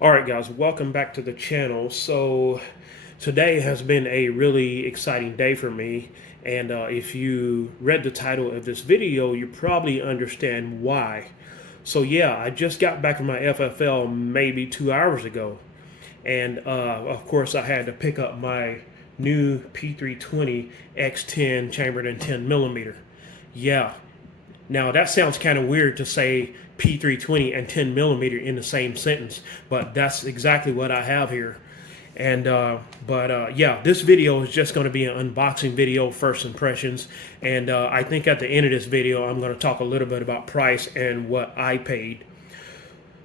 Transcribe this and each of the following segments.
All right, guys, welcome back to the channel. So today has been a really exciting day for me. And if you read the title of this video, you probably understand why. So yeah, I just got back from my FFL maybe 2 hours ago. And of course, I had to pick up my new P320 X Ten chambered in 10 millimeter. Yeah, now that sounds kind of weird to say P320 and 10 millimeter in the same sentence, but that's exactly what I have here. And yeah, this video is just going to be an unboxing video, first impressions, and I think at the end of this video I'm going to talk a little bit about price and what I paid.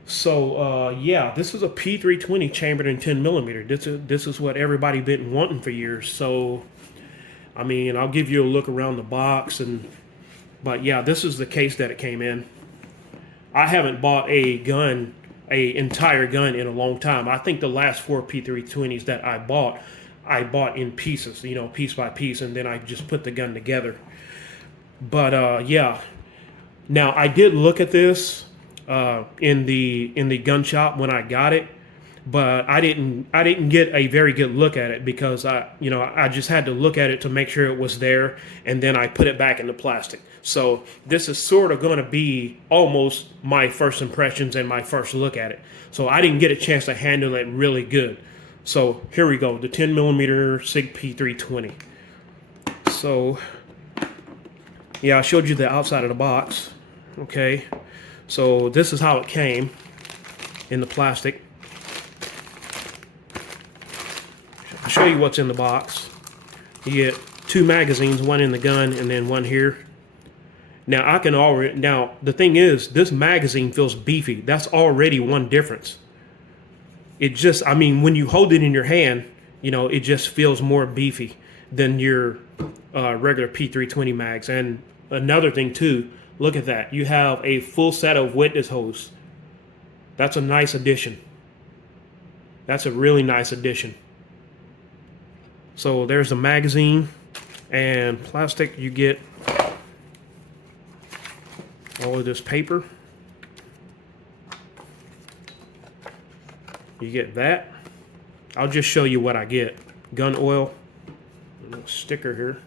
So yeah, this is a P320 chambered in 10 millimeter. This is what everybody been wanting for years. So I mean, I'll give you a look around the box and. But yeah, this is the case that it came in. I haven't bought a gun, a entire gun in a long time. I think the last four P320s that I bought in pieces, you know, piece by piece, and then I just put the gun together. But yeah, now I did look at this in the gun shop when I got it, but I didn't get a very good look at it because I just had to look at it to make sure it was there, and then I put it back in the plastic. So this is sort of going to be almost my first impressions and my first look at it. So I didn't get a chance to handle it really good. So here we go, the 10 millimeter Sig P320. So yeah, I showed you the outside of the box. Okay, so this is how it came in the plastic. I'll show you what's in the box. You get two magazines, one in the gun and then one here. Now the thing is, this magazine feels beefy. That's already one difference. It just, I mean, when you hold it in your hand, you know, it just feels more beefy than your regular P320 mags. And another thing too, look at that. You have a full set of witness holes. That's a nice addition. That's a really nice addition. So there's the magazine and plastic. You get all of this paper. You get that. I'll just show you what I get. Gun oil, a little sticker here.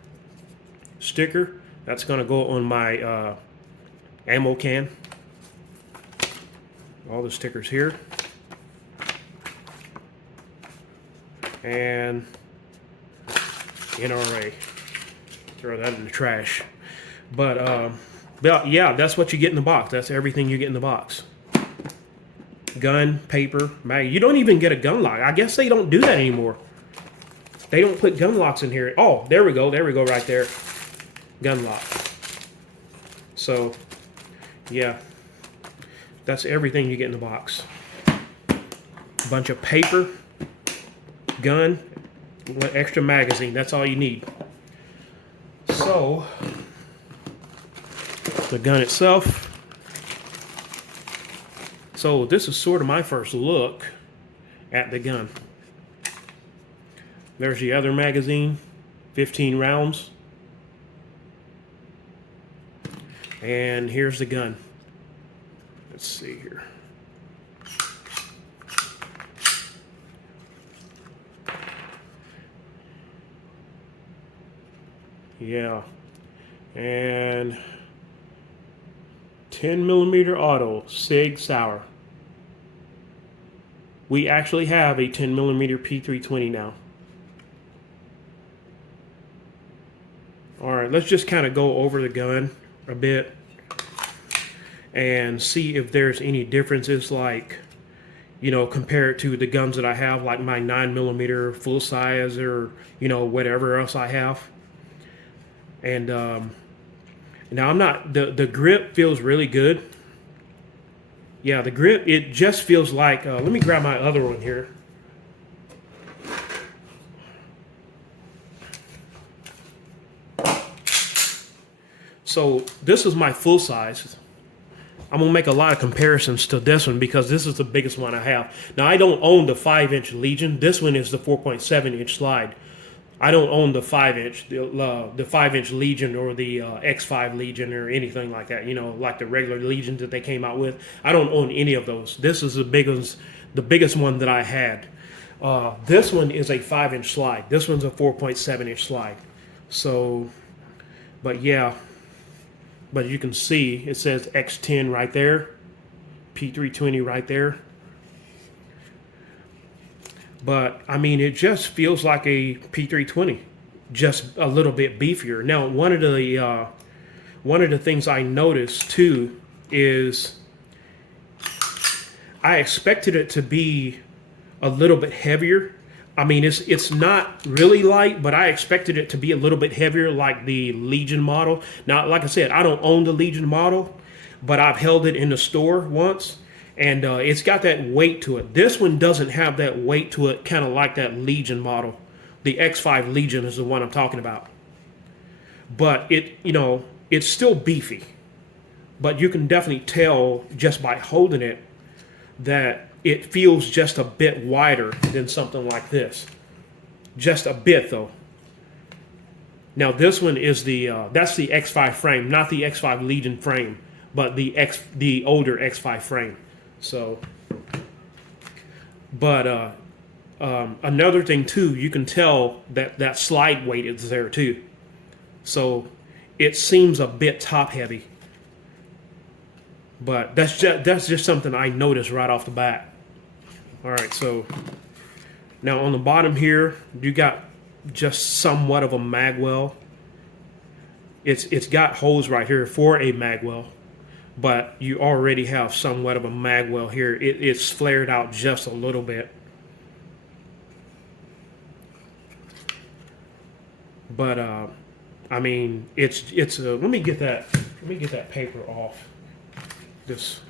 Sticker, that's gonna go on my ammo can. All the stickers here. And NRA. Throw that in the trash. But yeah, that's what you get in the box. That's everything you get in the box. Gun, paper, mag. You don't even get a gun lock. I guess they don't do that anymore. They don't put gun locks in here. Oh, there we go. There we go right there. Gun lock. So, yeah. That's everything you get in the box. A bunch of paper, gun, extra magazine. That's all you need. So, the gun itself. So this is sort of my first look at the gun. There's the other magazine, 15 rounds. And here's the gun. Let's see here. Yeah. And 10 millimeter auto, Sig Sauer. We actually have a 10 millimeter P320 now. All right, let's just kind of go over the gun a bit and see if there's any differences, like, you know, compared to the guns that I have, like my 9 millimeter full size or, you know, whatever else I have. And now I'm not, the grip feels really good. Yeah, the grip, it just feels like, let me grab my other one here. So this is my full size. I'm gonna make a lot of comparisons to this one because this is the biggest one I have. Now I don't own the 5-inch Legion. This one is the 4.7-inch slide. I don't own the 5-inch, the 5-inch Legion or the X5 Legion or anything like that. You know, like the regular Legions that they came out with. I don't own any of those. This is the the biggest one that I had. This one is a 5-inch slide. This one's a 4.7-inch slide. So, but yeah, but you can see it says X10 right there, P320 right there. But I mean, it just feels like a P320, just a little bit beefier. Now, one of the things I noticed too is I expected it to be a little bit heavier. I mean, it's not really light, but I expected it to be a little bit heavier, like the Legion model. Now, like I said, I don't own the Legion model, but I've held it in the store once. And it's got that weight to it. This one doesn't have that weight to it, kind of like that Legion model. The X5 Legion is the one I'm talking about. But it's still beefy. But you can definitely tell just by holding it that it feels just a bit wider than something like this. Just a bit, though. Now this one is that's the X5 frame, not the X5 Legion frame, but the older X5 frame. So, but another thing too, you can tell that slide weight is there too. So it seems a bit top heavy, but that's just something I noticed right off the bat. All right, so now on the bottom here, you got just somewhat of a mag well. It's got holes right here for a mag well. But you already have somewhat of a mag well here. It's flared out just a little bit. But I mean, it's let me get that paper off. This.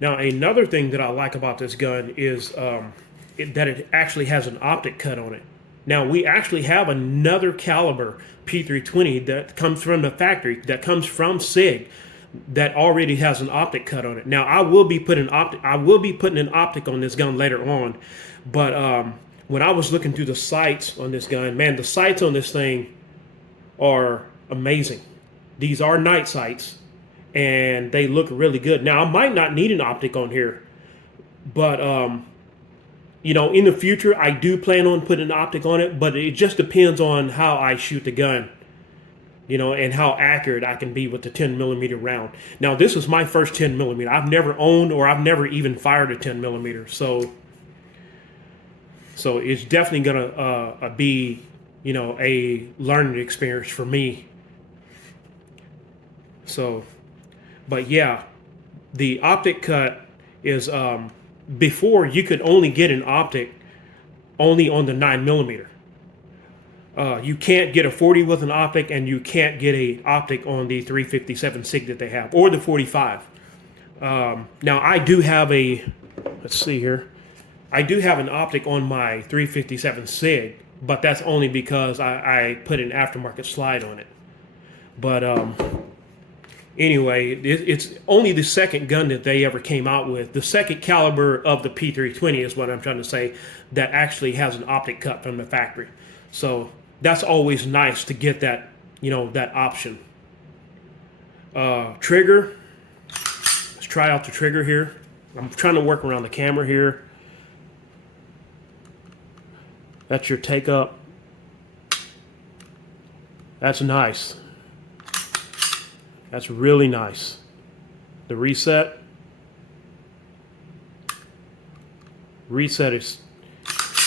Now another thing that I like about this gun is that it actually has an optic cut on it. Now, we actually have another caliber P320 that comes from the factory, that comes from Sig, that already has an optic cut on it. Now, I will be putting an optic on this gun later on, but when I was looking through the sights on this gun, man, the sights on this thing are amazing. These are night sights, and they look really good. Now, I might not need an optic on here, but in the future, I do plan on putting an optic on it, but it just depends on how I shoot the gun, and how accurate I can be with the 10mm round. Now, this is my first 10mm. I've never owned or I've never even fired a 10mm. So it's definitely gonna be, a learning experience for me. So, but yeah, the optic cut is before you could only get an optic only on the 9mm. You can't get a 40 with an optic, and you can't get a optic on the 357 SIG that they have, or the 45. Now I do have let's see here. I do have an optic on my 357 SIG, but that's only because I put an aftermarket slide on it. But anyway, it's only the second gun that they ever came out with. The second caliber of the P320 is what I'm trying to say, that actually has an optic cut from the factory. So that's always nice to get that, that option. Trigger. Let's try out the trigger here. I'm trying to work around the camera here. That's your take up. That's nice. That's really nice. The reset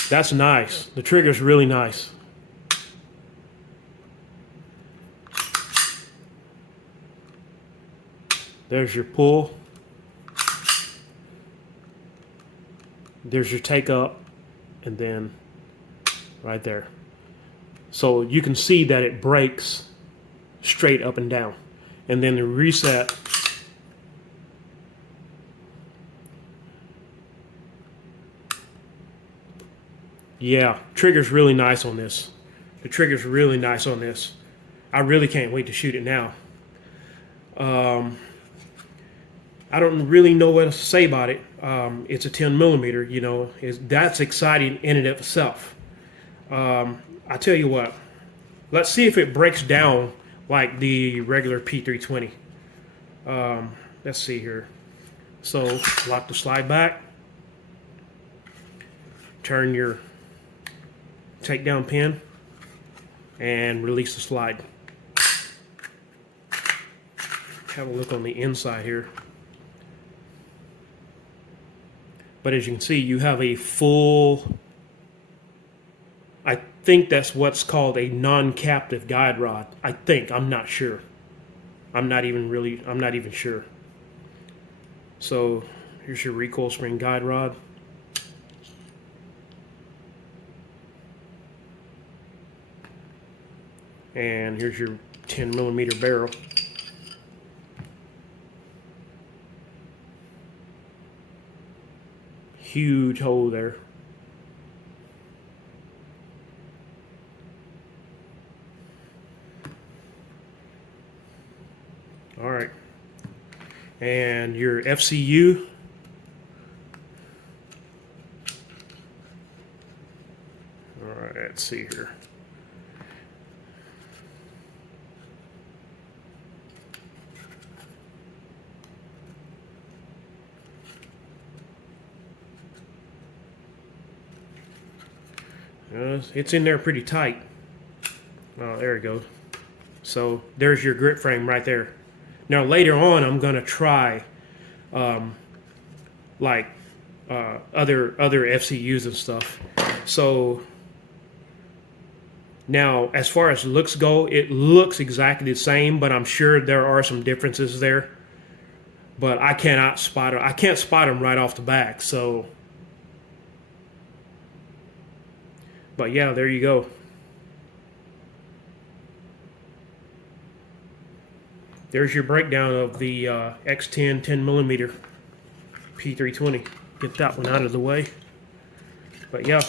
that's nice. The trigger's really nice. There's your pull. There's your take up, and then right there. So you can see that it breaks straight up and down. And then the reset, yeah, trigger's really nice on this. The trigger's really nice on this. I really can't wait to shoot it now. I don't really know what else to say about it. It's a 10mm, that's exciting in and of itself. I tell you what, let's see if it breaks down like the regular P320. Let's see here. So lock the slide back, turn your takedown pin, and release the slide. Have a look on the inside here. But as you can see, you have a full, I think that's what's called a non-captive guide rod. I think, I'm not sure. I'm not even sure. So here's your recoil spring guide rod. And here's your 10mm barrel. Huge hole there. All right. And your FCU. All right, let's see here. It's in there pretty tight. Oh, there we go. So there's your grip frame right there. Now later on, I'm gonna try other FCUs and stuff. So now, as far as looks go, it looks exactly the same, but I'm sure there are some differences there. But I cannot spot them. I can't spot them right off the back. So, but yeah, there you go. There's your breakdown of the X10 10mm P320. Get that one out of the way. But yeah,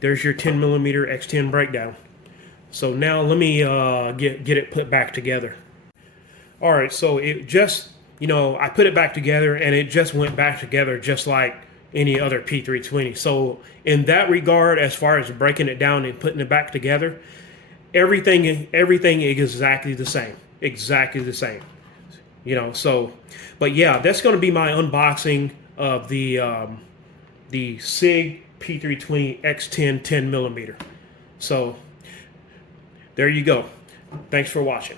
there's your 10mm X10 breakdown. So now let me get it put back together. All right, so it just, I put it back together and it just went back together just like any other P320. So in that regard, as far as breaking it down and putting it back together, everything is exactly the same. Exactly the same. So, but yeah, that's going to be my unboxing of the Sig P320 X Ten 10mm. So there you go. Thanks for watching.